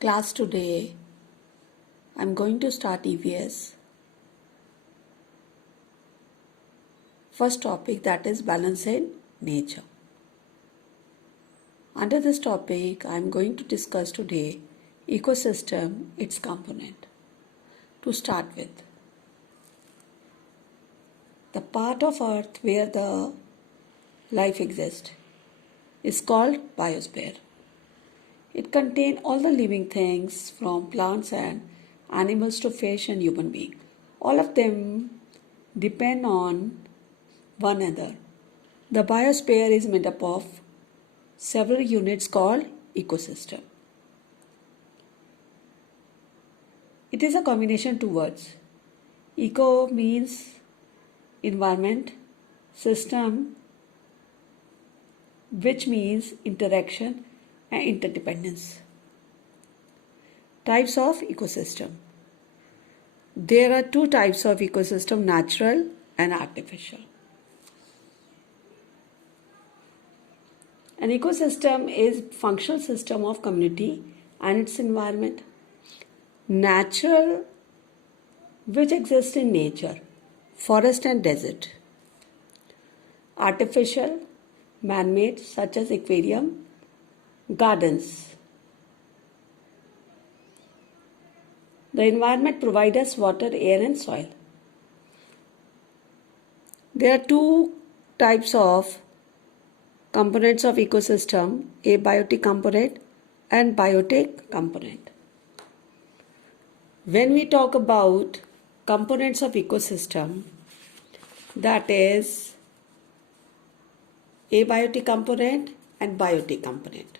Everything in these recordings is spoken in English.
Class today I'm going to start EVS. First topic, that is balance in nature. Under this topic I'm going to discuss today ecosystem, its component. To start with, the part of earth where the life exists is called biosphere. It contains all the living things from plants and animals to fish and human beings. All of them depend on one another. The biosphere is made up of several units called ecosystem. It is a combination of two words. Eco means environment, system, which means interaction and interdependence. Types of ecosystem. There are two types of ecosystem, natural and artificial. An ecosystem is functional system of community and its environment. Natural, which exists in nature, forest and desert. Artificial, man-made, such as aquarium, gardens. The environment provides us water, air and soil. There are two types of components of ecosystem, abiotic component and biotic component. When we talk about components of ecosystem, that is abiotic component and biotic component.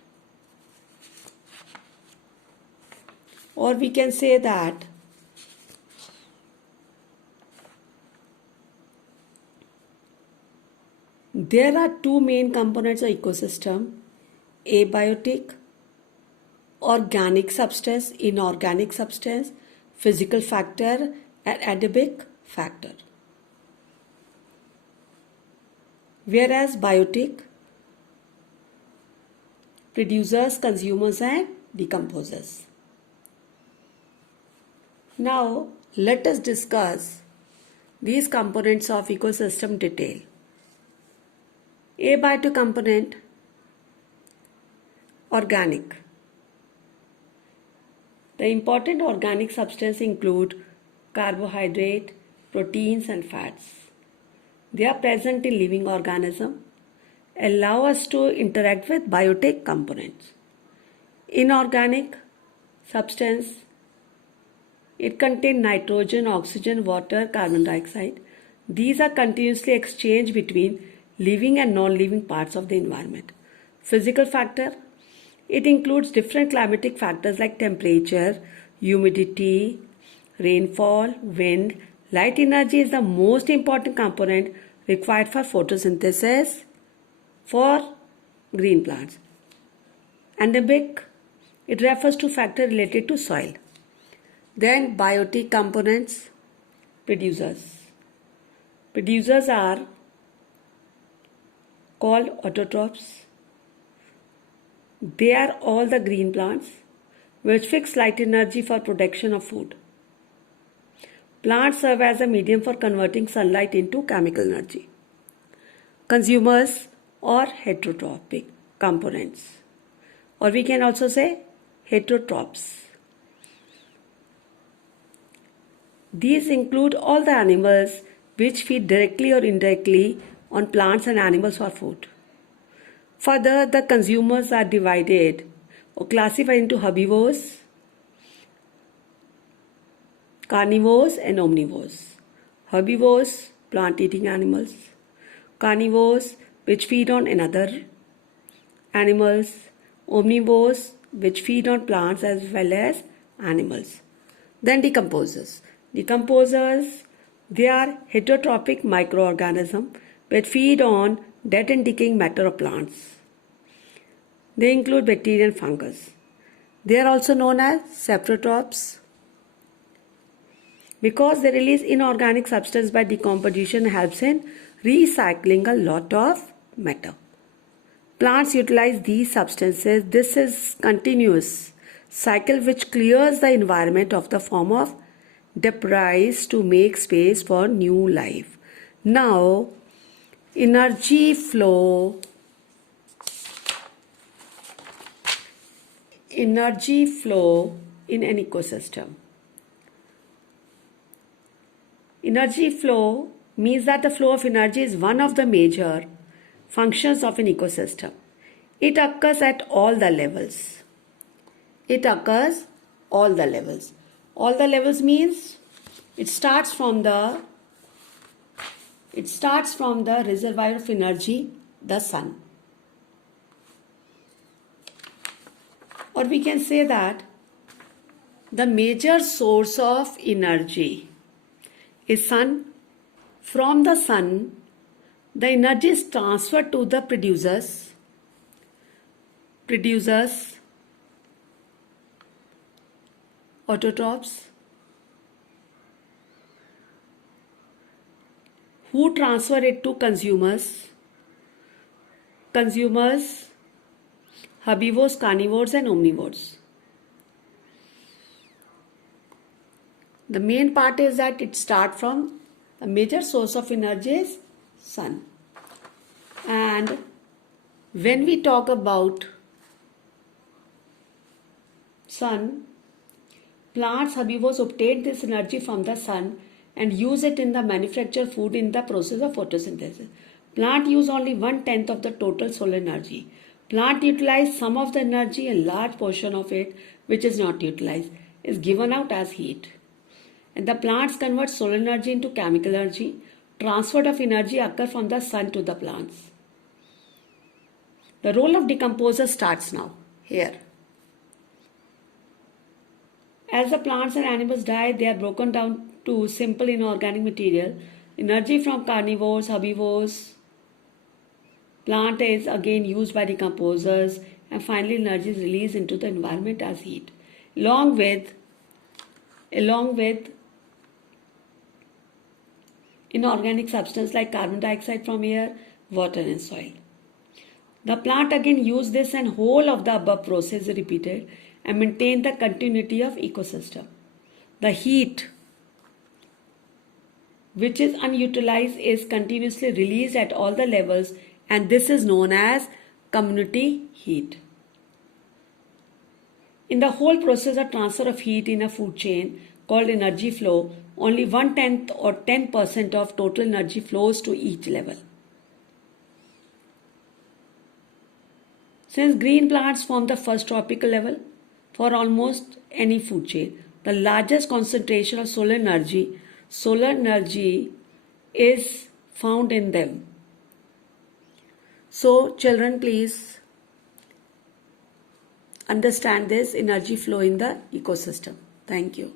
Or we can say that there are two main components of ecosystem, abiotic, organic substance, inorganic substance, physical factor and adiabatic factor. Whereas biotic, producers, consumers and decomposers. Now let us discuss these components of ecosystem detail. Abiotic component, organic. The important organic substances include carbohydrate, proteins and fats. They are present in living organisms, allow us to interact with biotic components. Inorganic substance, it contains nitrogen, oxygen, water, carbon dioxide. These are continuously exchanged between living and non-living parts of the environment. Physical factor, it includes different climatic factors like temperature, humidity, rainfall, wind. Light energy is the most important component required for photosynthesis for green plants. Adiabatic, it refers to factor related to soil. Then biotic components, producers. Producers are called autotrophs. They are all the green plants which fix light energy for production of food. Plants serve as a medium for converting sunlight into chemical energy. Consumers or heterotrophic components, or we can also say heterotrophs. These include all the animals which feed directly or indirectly on plants and animals for food. Further, the consumers are divided or classified into herbivores, carnivores and omnivores. Herbivores, plant-eating animals. Carnivores, which feed on another animals. Omnivores, which feed on plants as well as animals. Then decomposers. Decomposers, they are heterotrophic microorganisms which feed on dead and decaying matter of plants. They include bacteria and fungus. They are also known as saprotrophs because they release inorganic substance by decomposition and helps in recycling a lot of matter. Plants utilize these substances. This is continuous cycle which clears the environment of the form of debris to make space for new life. Now, energy flow in an ecosystem. Energy flow means that the flow of energy is one of the major functions of an ecosystem. It occurs at all the levels. All the levels means it starts from the reservoir of energy, the sun. Or we can say that the major source of energy is sun. From the sun, the energy is transferred to the producers, autotrophs, who transfer it to consumers, herbivores, carnivores and omnivores. The main part is that it starts from the major source of energy is sun. And when we talk about sun, plants, herbivores obtain this energy from the sun and use it in the manufacture food in the process of photosynthesis. Plant use only 1/10 of the total solar energy. Plant utilize some of the energy, a large portion of it which is not utilized is given out as heat. And the plants convert solar energy into chemical energy. Transfer of energy occurs from the sun to the plants. The role of decomposer starts now, here. As the plants and animals die, they are broken down to simple inorganic material. Energy from carnivores, herbivores, plant is again used by decomposers, and finally energy is released into the environment as heat. Along with inorganic substance like carbon dioxide from air, water and soil. The plant again use this and whole of the above process is repeated and maintain the continuity of ecosystem. The heat which is unutilized is continuously released at all the levels, and this is known as community heat. In the whole process of transfer of heat in a food chain called energy flow, only 1/10 or 10% of total energy flows to each level. Since green plants form the first tropical level for almost any food chain, the largest concentration of solar energy is found in them. So children, please understand this energy flow in the ecosystem. Thank you.